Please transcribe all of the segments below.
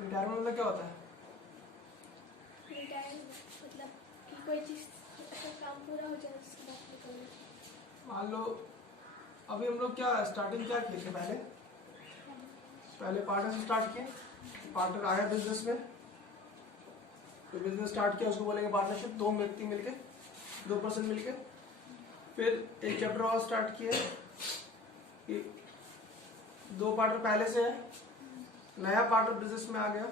Retirement मतलब क्या होता है? रिटायरमेंट मतलब कि कोई चीज़ का काम पूरा हो जाए उसके बाद निकलना। मान लो अभी हम लोग क्या स्टार्टिंग क्या किए थे, पहले पार्टनर से स्टार्ट किए। पार्टनर आया बिजनेस में, तो बिजनेस स्टार्ट किया, उसको बोलेंगे पार्टनरशिप। दो व्यक्ति मिलके, 2% मिलके। फिर एक चैप्टर और स्टार्ट किया कि दो पार्टनर पहले से है, नया पार्टनर बिजनेस में आ गया,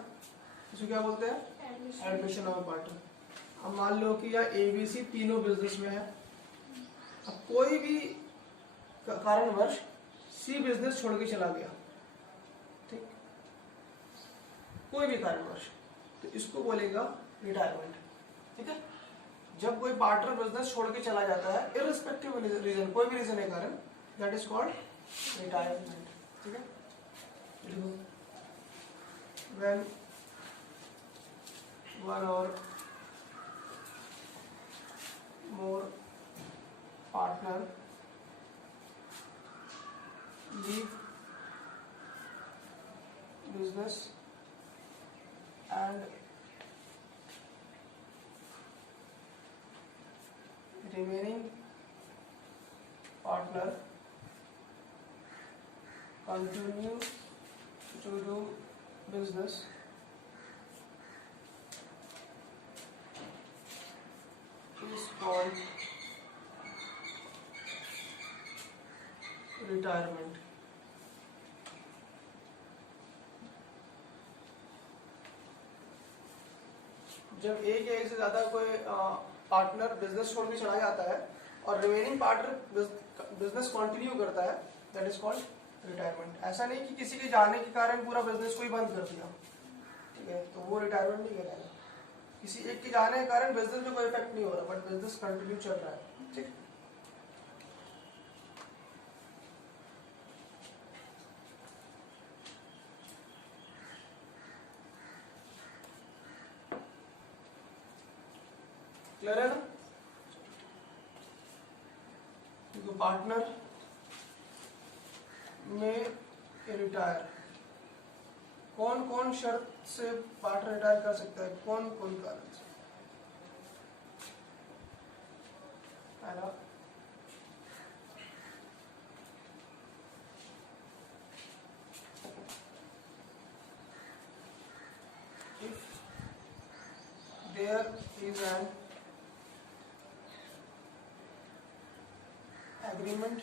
इसको क्या बोलते हैं? Admission of partner. अब मान लो कि यार ABC तीनों बिजनेस में है। अब कोई भी कारणवश C बिजनेस छोड़ के चला गया, ठीक, कोई भी कारणवश, तो इसको बोलेगा रिटायरमेंट। ठीक है, जब कोई पार्टनर बिजनेस छोड़ के चला जाता है इररिस्पेक्टिव रीजन, कोई भी रीजन है कारण, दैट इज कॉल्ड रिटायरमेंट। ठीक है, when one or more partner leave business and remaining partner continue to do business is called retirement. जब एक या एक से ज्यादा कोई पार्टनर बिजनेस छोड़ के चला जाता है और रिमेनिंग पार्टनर बिजनेस कंटिन्यू करता है, दैट इज कॉल्ड रिटायरमेंट। ऐसा नहीं कि किसी के जाने के कारण पूरा बिजनेस को ही बंद कर दिया, ठीक है, तो वो रिटायरमेंट नहीं कहलाएगा। किसी एक के जाने के कारण बिजनेस में कोई इफेक्ट नहीं हो रहा, बट बिजनेस कंटिन्यू चल रहा है। ठीक, क्लियर है ना? तो पार्टनर में रिटायर, कौन कौन शर्त से पार्टनर रिटायर कर सकता है, कौन कौन कारण से? पहला, if there is an agreement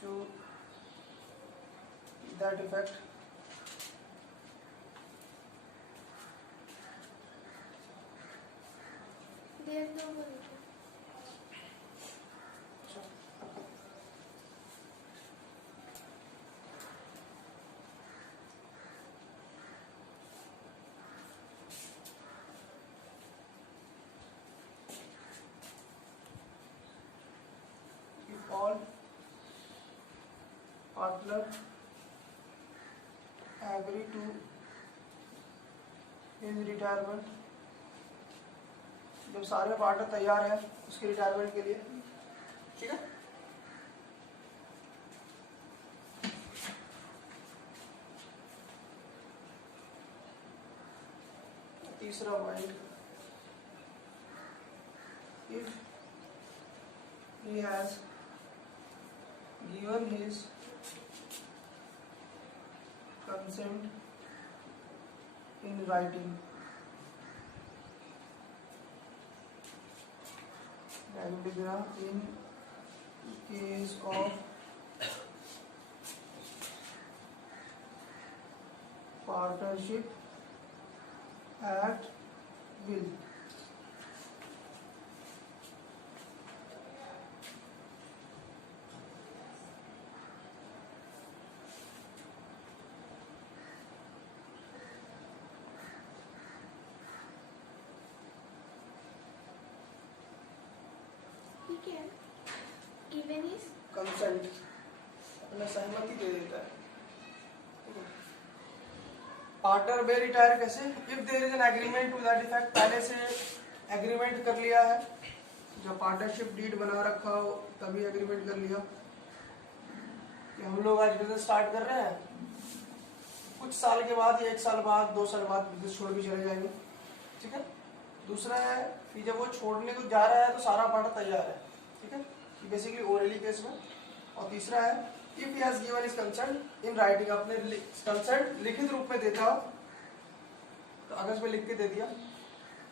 to that effect, देर तो बोलते if all partner agree to his retirement, जब सारे पार्टनर तैयार हैं उसके रिटायरमेंट के लिए, ठीक है, तीसरा point, if he has given his consent in writing, in case of partnership at will, ठीक है। गिवन इज कंसेंट, अपना सहमति दे देता है। पार्टनर में रिटायर कैसे? If there is an agreement to that effect, पहले से एग्रीमेंट कर लिया है, जब पार्टनरशिप डीड बना रखा हो तभी एग्रीमेंट कर लिया कि हम लोग आज बिजनेस स्टार्ट कर रहे हैं कुछ साल के बाद या 1 साल बाद 2 साल बाद बिजनेस छोड़ के चले जाएंगे, ठीक है। दूसरा है कि जब वो छोड़ने को जा रहा है तो सारा पार्ट तैयार है, ठीक है, बेसिकली ओरली केस में। और तीसरा है if he has given his consent in writing, अपने कंसेंट लिखित रूप में देता हो तो अगर इसमें लिख के दे दिया,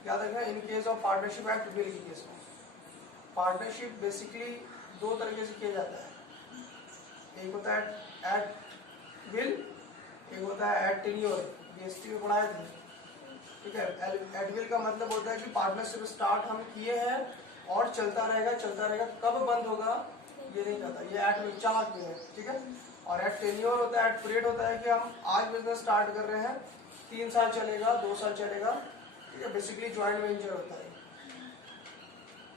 याद रखना in case of partnership act will के केस में पार्टनरशिप बेसिकली 2 तरीके से किया जाता है। एक होता है एट विल, एक होता है एट टेन्योर, बीएसटी में पढ़ाए थे, ठीक है। एट विल का मतलब होता है कि पार्टनरशिप स्टार्ट हम किए हैं और चलता रहेगा, कब बंद होगा ये नहीं जाता, ये एट विल चाह के है, ठीक है। और एट टेन्योर होता है, एट पीरियड होता है कि हम आज बिजनेस स्टार्ट कर रहे हैं, 3 साल चलेगा, 2 साल चलेगा, ठीक है, बेसिकली ज्वाइंट वेंचर होता है।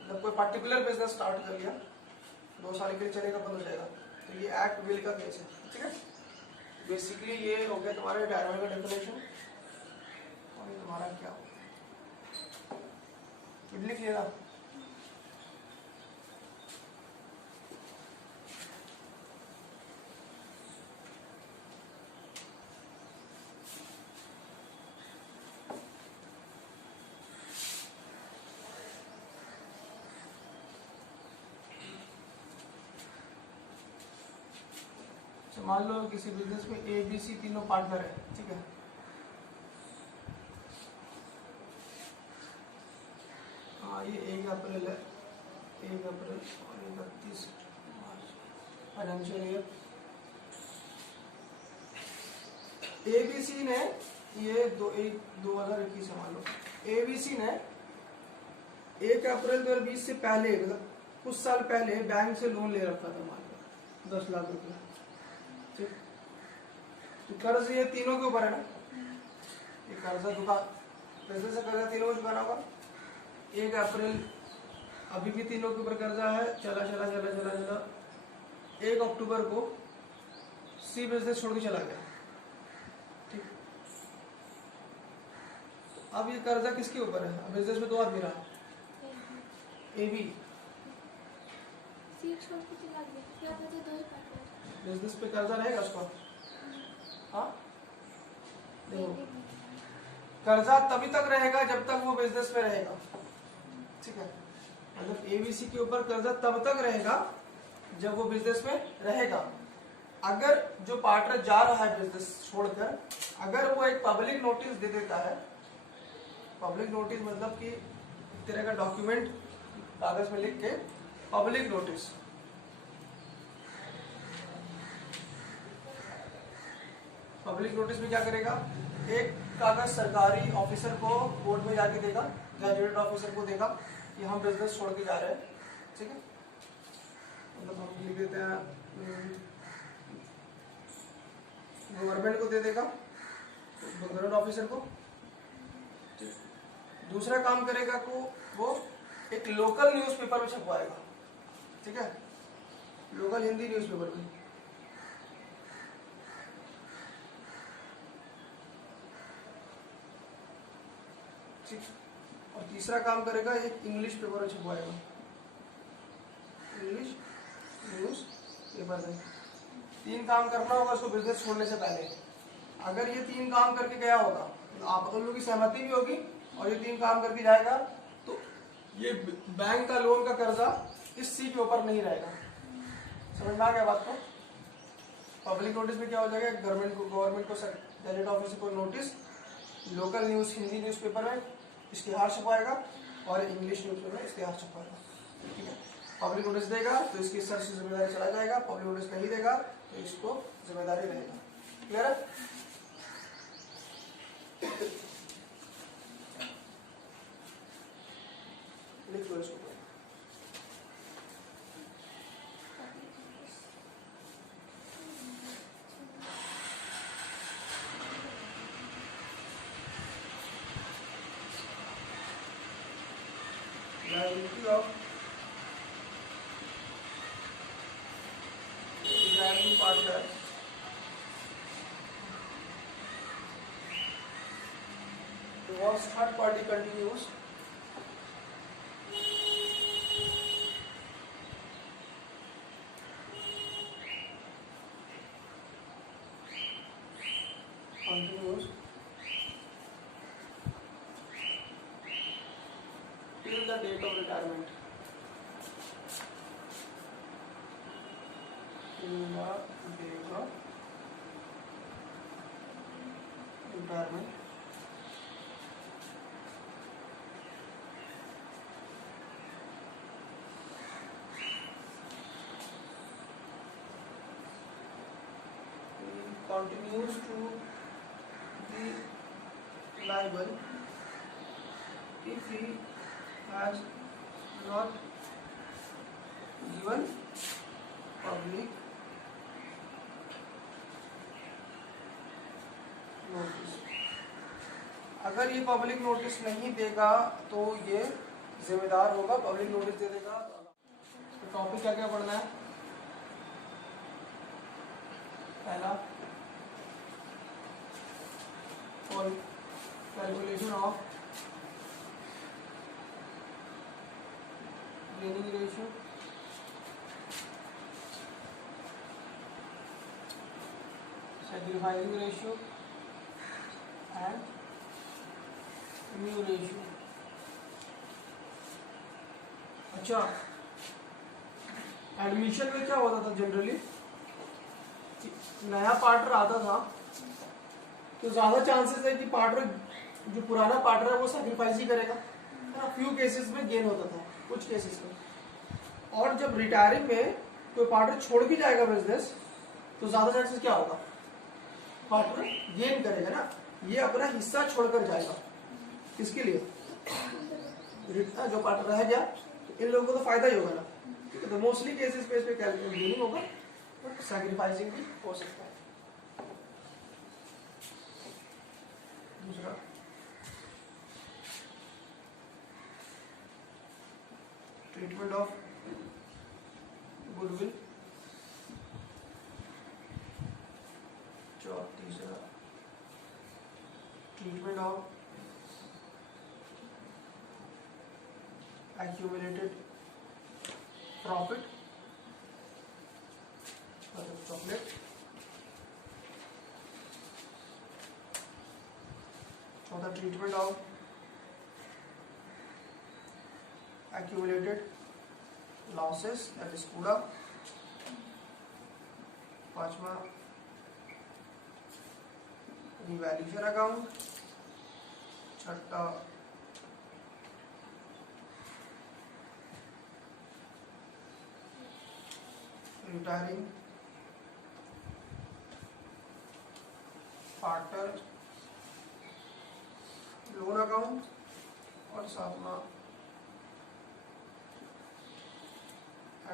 जब कोई पर्टिकुलर बिजनेस स्टार्ट कर लिया 2 साल के लिए चलेगा, बंद हो जाएगा, तो ये एट विल का केस है, ठीक है। बेसिकली ये हो गया तुम्हारे डायनामिक का डेफिनेशन। और ये तुम्हारा क्या हो लिख लेना। मान लो किसी बिजनेस में ए बी सी तीनों पार्टनर है, ठीक है। हाँ ये 1 अप्रैल है, 1 अप्रैल और 31 March financial year. A B C ने ये 2021 है, मान लो ए बी सी ने 1 अप्रैल 2020 से पहले, मतलब कुछ साल पहले बैंक से लोन ले रखा था, मान लो 10 लाख रुपए, ठीक। तो कर्ज ये तीनों के ऊपर है ना, ये कर्जा दुकान पैसे से कर्जा तीनों को चुकाना होगा। 1 अप्रैल अभी भी तीनों के ऊपर कर्जा है, चला 1 अक्टूबर को सी बिजनेस छोड़ के चला गया, ठीक। अब ये कर्जा किसके ऊपर है? बिजनेस में 2 आदमी रहा, ए बी बिजनेस पे कर्जा रहेगा उसको, हाँ देखो कर्जा तभी तक रहेगा जब तक वो बिजनेस में रहेगा, ठीक है। मतलब एबीसी के ऊपर कर्जा तब तक रहेगा जब वो बिजनेस में रहेगा। अगर जो पार्टनर जा रहा है बिजनेस छोड़कर, अगर वो एक पब्लिक नोटिस दे देता है, पब्लिक नोटिस मतलब कि एक तरह का डॉक्यूमेंट कागज में लिख के पब्लिक नोटिस, पब्लिक नोटिस में क्या करेगा, एक कागज सरकारी ऑफिसर को कोर्ट में जाके देगा, गैजेटेड ऑफिसर को देगा कि हम बिजनेस छोड़ के जा रहे हैं, ठीक है। मतलब हम लिख देते हैं गवर्नमेंट को दे देगा, गवर्नमेंट ऑफिसर को, ठीक। दूसरा काम करेगा को वो एक लोकल न्यूज़पेपर में छपवाएगा, ठीक है, लोकल हिंदी न्यूज़पेपर में, ठीक। और तीसरा काम करेगा एक इंग्लिश पेपर में छपवाएगा, इंग्लिश न्यूज पेपर में। 3 काम करना होगा उसको बिजनेस छोड़ने से पहले। अगर ये 3 काम करके गया होगा तो आप लोगों की सहमति भी होगी, और ये 3 काम करके जाएगा तो ये बैंक का लोन का कर्जा इस सी के ऊपर नहीं रहेगा। समझ में आ गया बात को? पब्लिक नोटिस में क्या हो जाएगा, गवर्नमेंट को गैजेट ऑफिसर को notice, local news Hindi newspaper में इश्तिहार छपवाएगा और इंग्लिश न्यूज़पेपर में इश्तिहार छपवाएगा, ठीक है। पब्लिक नोटिस देगा तो इसकी सर से जिम्मेदारी चला जाएगा, पब्लिक नोटिस नहीं देगा तो इसको जिम्मेदारी रहेगा। क्लियर है? लिख लो इसको। Liability of driving partner was third party continues date of retirement in the date of retirement continues to be liable if he has not given public notice. अगर ये पब्लिक नोटिस नहीं देगा तो ये जिम्मेदार होगा, पब्लिक नोटिस दे देगा। तो टॉपिक क्या क्या पढ़ना है? पहला for calculation of gaining ratio, sacrificing ratio and new ratio। अच्छा, एडमिशन में क्या होता था जनरली, नया पार्टनर आता था तो ज्यादा चांसेस है कि पार्टनर जो पुराना पार्टनर है वो सैक्रिफाइस ही करेगा, है ना। फ्यू केसेस में गेन होता था, कुछ केसेस में। और जब रिटायरिंग में कोई पार्टनर छोड़ भी जाएगा बिजनेस तो ज्यादा चांसेस क्या होगा, पार्टनर गेन करेगा ना, ये अपना हिस्सा छोड़कर जाएगा। किसके लिए? जो पार्टनर रह गया तो इन लोगों को तो फायदा ही होगा ना, ठीक है। तो मोस्टली केसेस पे इस पे गेनिंग होगा, बट सैक्रिफाइसिंग भी हो सकता है। दूसरा ट्रीटमेंट ऑफ गुडविल। तीसरा ट्रीटमेंट ऑफ accumulated profit, मतलब चॉकलेट। चौथा treatment of accumulated losses, that is कूड़ा। पांचवा रिवैल्यूएशन अकाउंट। छठा रिटायरिंग पार्टनर लोन अकाउंट। और सातवां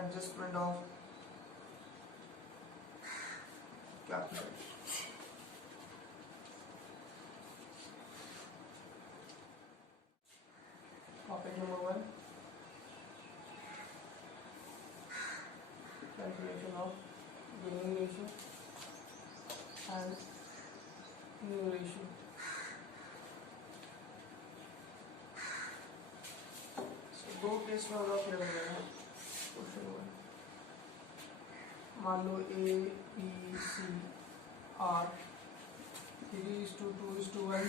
adjustment of capital. Topic number 1 calculation of gaining ratio and new ratio। So, दो case में होगा फिर क्वेश्चन 1। मान लो A, B, C R 3:2:1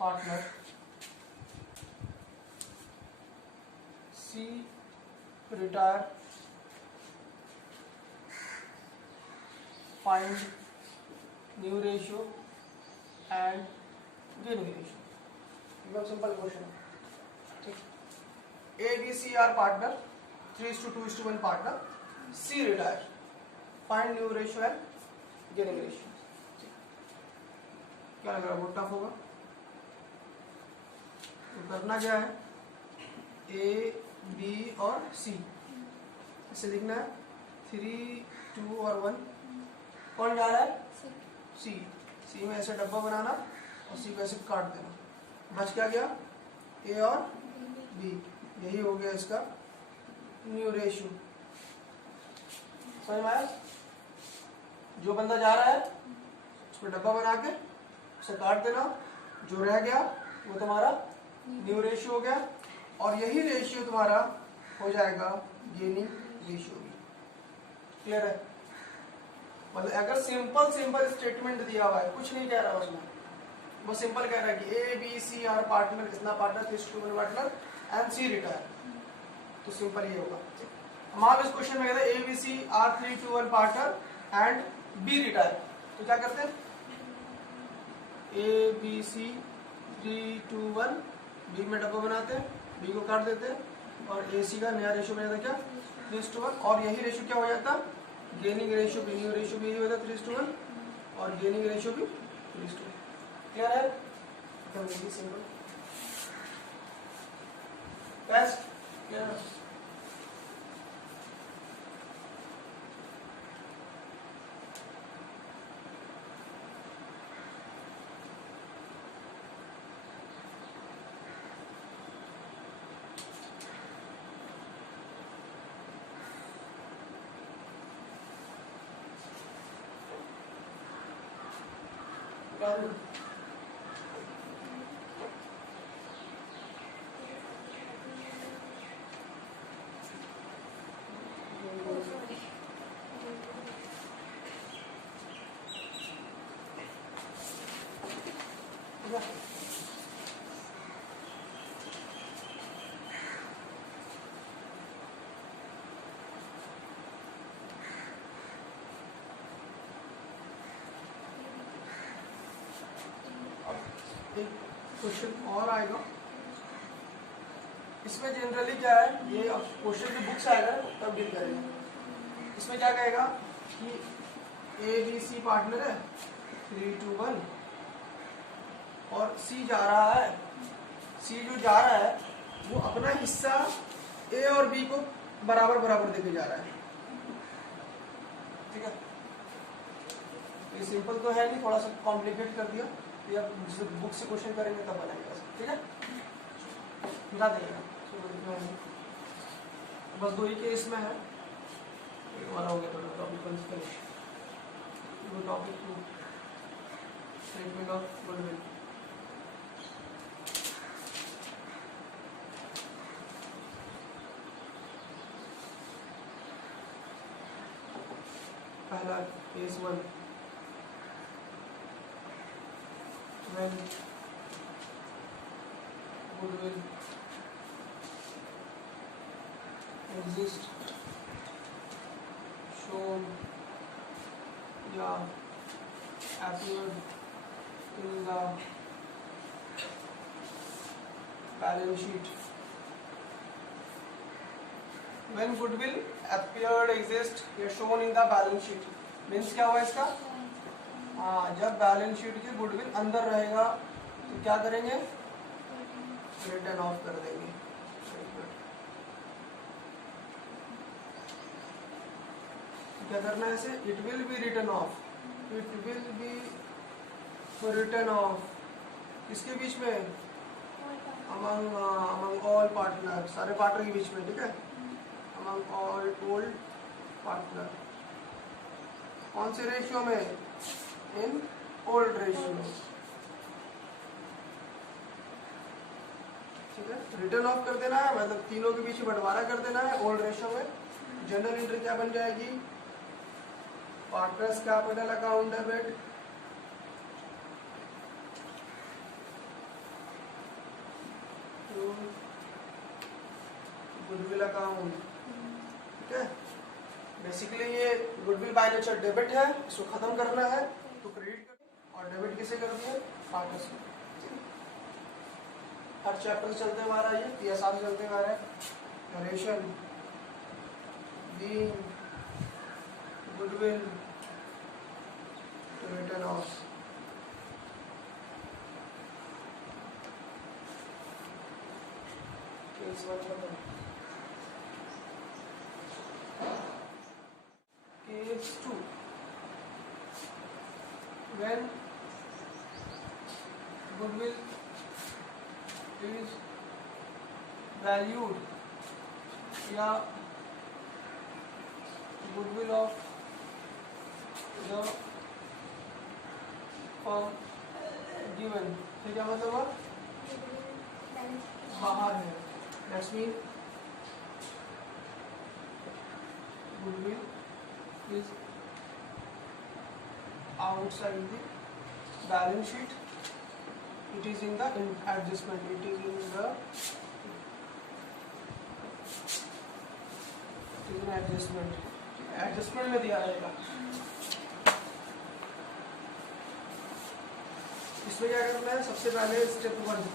partner. C retire, find new ratio and gaining ratio। एकदम simple question है, ठीक। A, B, C are partner, 3:2:1 partner। C retire, find new ratio and gaining ratio। क्या लग रहा है, बहुत टफ होगा। तो करना क्या है, A, B और C इसे लिखना है 3, 2 और 1। कौन जा रहा है? C। C में ऐसे डब्बा बनाना और C को ऐसे काट देना। बच क्या गया? A और B। यही हो गया इसका न्यू रेशियो। समझ में आया? जो बंदा जा रहा है उसको डब्बा बना के उसे काट देना, जो रह गया वो तुम्हारा न्यू रेशियो हो गया। और यही रेशियो तुम्हारा हो जाएगा गेनिंग रेशियो भी। क्लियर है? मतलब अगर सिंपल स्टेटमेंट दिया हुआ है, कुछ नहीं कह रहा उसमें, वो सिंपल कह रहा है कि A B C are partner, कितना partner, 3:1 partner and C retire, तो सिंपल ये होगा। हम आप इस क्वेश्चन में कहते हैं A B C are 3:1 partner and B retire, तो क्या करते हैं, ए बी सी 3:1, बी में डब्बा बनाते हैं, बी को काट देते हैं और ए सी का नया रेशियो बन जाता क्या 3:1, और यही रेशियो क्या हो जाता, गेनिंग रेशियो बिनिंग रेशियो भी यही होता 3:1 और गेनिंग रेशियो भी 3:1। क्लियर है, एकदम इजी सिंपल बेस्ट क्लियर। एक क्वेश्चन और आएगा, इसमें जनरली क्या है, ये क्वेश्चन की बुक्स आएगा तब डील करेंगे। इसमें क्या कहेगा कि ए बी सी पार्टनर है 3:1 और सी जा रहा है, सी जो जा रहा है वो अपना हिस्सा ए और बी को बराबर बराबर देके जा रहा है, ठीक है। ये सिंपल तो है नहीं, थोड़ा सा कॉम्प्लिकेट कर दिया, ये आप बुक से क्वेश्चन करेंगे तब बनाएंगे, ठीक है, मिला देगा। बस 2 ही केस में है, एक वाला हो गया थोड़ा topic 1 finish, topic 2 treatment of goodwill. पहला case 1, when goodwill exist shown या appeared in the balance sheet, when goodwill appeared exist या shown in the balance sheet means क्या हुआ इसका, हाँ, जब बैलेंस शीट की गुडविल अंदर रहेगा तो क्या करेंगे, रिटर्न ऑफ कर देंगे। क्या करना है इसे, it will be return of, it will be return of किसके बीच में, अमंग ऑल पार्टनर, सारे पार्टनर के बीच में, ठीक है, अमंग ऑल ओल्ड पार्टनर, कौन से रेशियो में, इन ओल्ड रेशियो, ठीक है। रिटर्न ऑफ कर देना है मतलब तीनों के बीच बंटवारा कर देना है ओल्ड रेशियो में। जनरल एंट्री क्या बन जाएगी, partners capital account debit to goodwill account, ठीक है। बेसिकली ये गुडविल बाय नेचर डेबिट है, इसको खत्म करना है तो क्रेडिट कर, और डेबिट किसे कर दिया, पार्टनर्स को। हर चैप्टर चलते हुआ रहा है, ये PSR चलते हुआ रहा है, narration being goodwill to return off, case 1 खत्म। Case 2, when goodwill is valued या goodwill of the firm given, तो क्या मतलब हुआ, बाहर है, that's mean goodwill is outside the balance sheet it is in the adjustment, it is in adjustment, adjustment में दिया रहेगा। इसमें क्या करना है, सबसे पहले स्टेप 1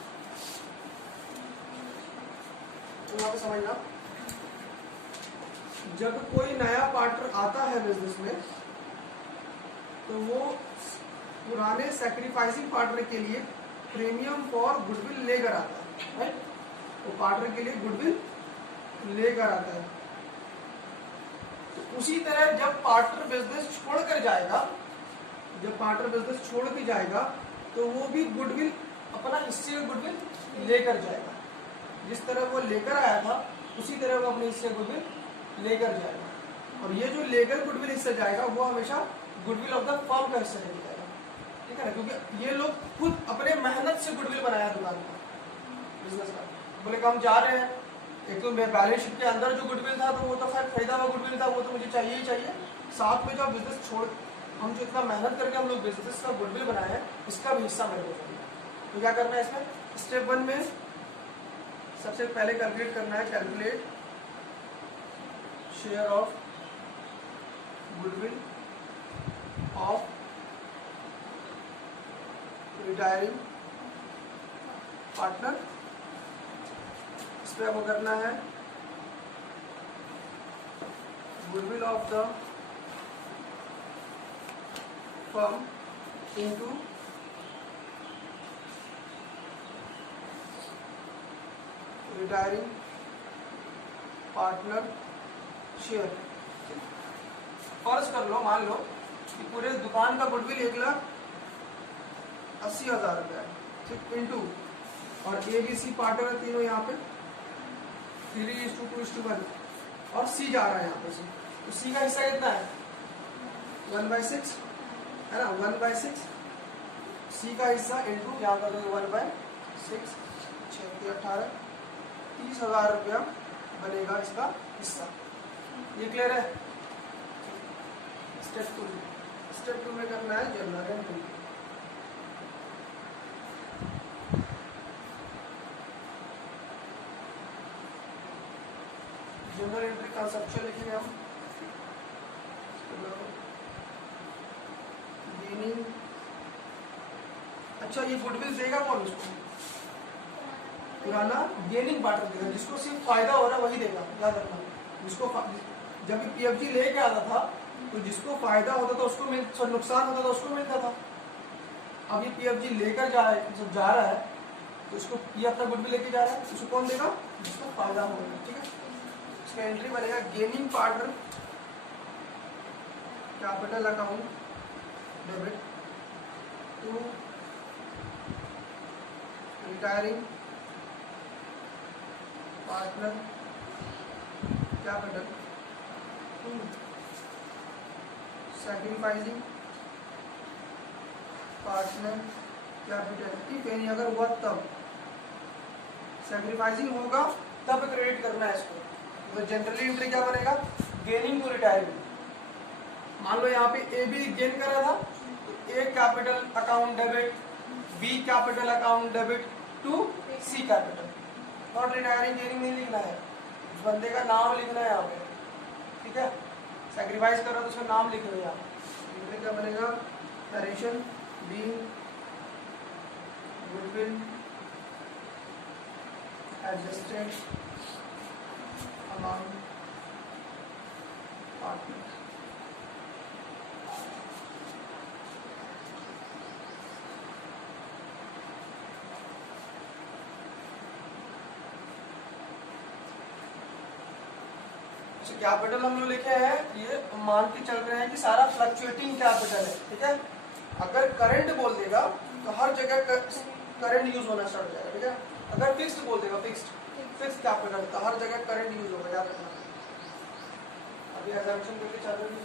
तो वहां पे समझना, जब कोई नया पार्टनर आता है बिजनेस में तो वो पुराने सैक्रिफाइसिंग पार्टनर के लिए प्रीमियम फॉर गुडविल लेकर आता है, राइट? वो पार्टनर के लिए गुडविल लेकर आता है। तो उसी तरह जब पार्टनर बिजनेस छोड़कर जाएगा, जब पार्टनर बिजनेस छोड़ के जाएगा तो वो भी गुडविल, अपना हिस्से का गुडविल लेकर जाएगा। जिस तरह वो लेकर आया था उसी तरह वो अपने हिस्से गुडविल लेकर जाएगा। और ये जो लेकर गुडविल हिस्सा जाएगा वो हमेशा गुडविल ऑफ द फर्म का हिस्सा लेकर जाएगा, ठीक है ना? क्योंकि ये लोग खुद अपने मेहनत से गुडविल बनाया दुकान का, बिजनेस का। बोले कि हम जा रहे हैं, एक तो मैं बैलेंस शीट के अंदर जो गुडविल था तो वो तो खैर खरीदा हुआ गुडविल था, वो तो मुझे चाहिए ही चाहिए। साथ में जो बिजनेस छोड़, हम जो इतना मेहनत करके हम लोग बिजनेस का गुडविल बनाए हैं, इसका भी हिस्सा मेरे को चाहिए। तो क्या करना है इसमें, स्टेप 1 में सबसे पहले कैलकुलेट करना है, calculate share of goodwill of retiring partner. इस पे आपको करना है goodwill of the firm into retiring partner share. फर्ज कर लो, मान लो कि पूरे दुकान का गुडविल 1,80,000 रुपया है, ठीक, इनटू और ABC पार्टनर है तीनों यहाँ पे 3:2:1 और C जा रहा है यहाँ पे से, तो C का हिस्सा कितना है 1/6 है ना, 1/6 C का हिस्सा इनटू यहाँ कर दोगे 1/6, 6 18 30,000 रुपया बनेगा इसका हिस्सा। ये क्लियर है? स्टेप 2 में करना है general entry. General entry conceptual लिखेंगे हम, गेनिंग। अच्छा, ये गुडविल देगा कौन उसको? पुराना गेनिंग पार्टनर देगा, जिसको सिर्फ फायदा हो रहा है वही देगा, याद रखना। जिसको जब PFG लेके आता था तो जिसको फायदा होता था उसको नुकसान होता था उसको मिलता था। अब ये PFG लेकर जब जा रहा है तो उसको ये अपना गुडविल लेके जा रहा है, उसको कौन देगा? जिसको फायदा हो रहा है, ठीक है? इसका एंट्री बनेगा gaining partner capital account debit to retiring partner capital to sacrificing partner capital. If any, अगर हुआ तब, सैक्रिफाइसिंग होगा तब क्रेडिट करना है इसको। तो जनरली एंट्री क्या बनेगा? Gaining to retiring. मान लो यहाँ पे AB गेन कर रहा था तो A capital account debit, B capital account debit to C capital. Not retiring, gaining नहीं लिखना है, उस बंदे का नाम लिखना है यहाँ पे, ठीक है? सैक्रिफाइस कर रहा तो उसका नाम लिख लो यहाँ। एंट्री क्या बनेगा? Narration be goodwill adjusted amount partner. Capital हम लोग लिखे हैं, ये मान के चल रहे हैं कि सारा फ्लक्चुएटिंग कैपिटल है, ठीक है? अगर करंट बोल देगा तो हर जगह करंट यूज होना स्टार्ट हो जाएगा, ठीक है? अगर फिक्स्ड बोल देगा, फिक्स्ड कैपिटल, तो हर जगह करंट यूज होगा, याद रखना। अभी एग्जामिनेशन करके चल रहे हैं।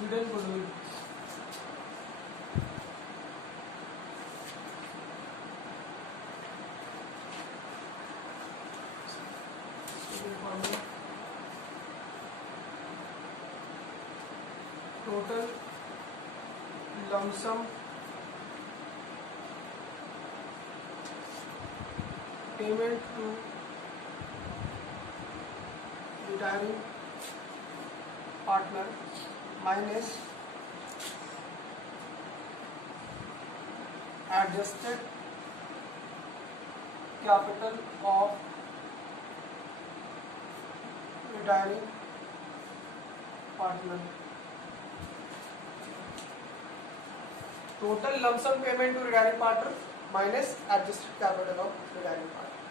Hidden goodwill. Total lump sum payment to retiring partner minus adjusted capital of retiring partner. Total lump sum payment to retiring partner minus adjusted capital of retiring partner.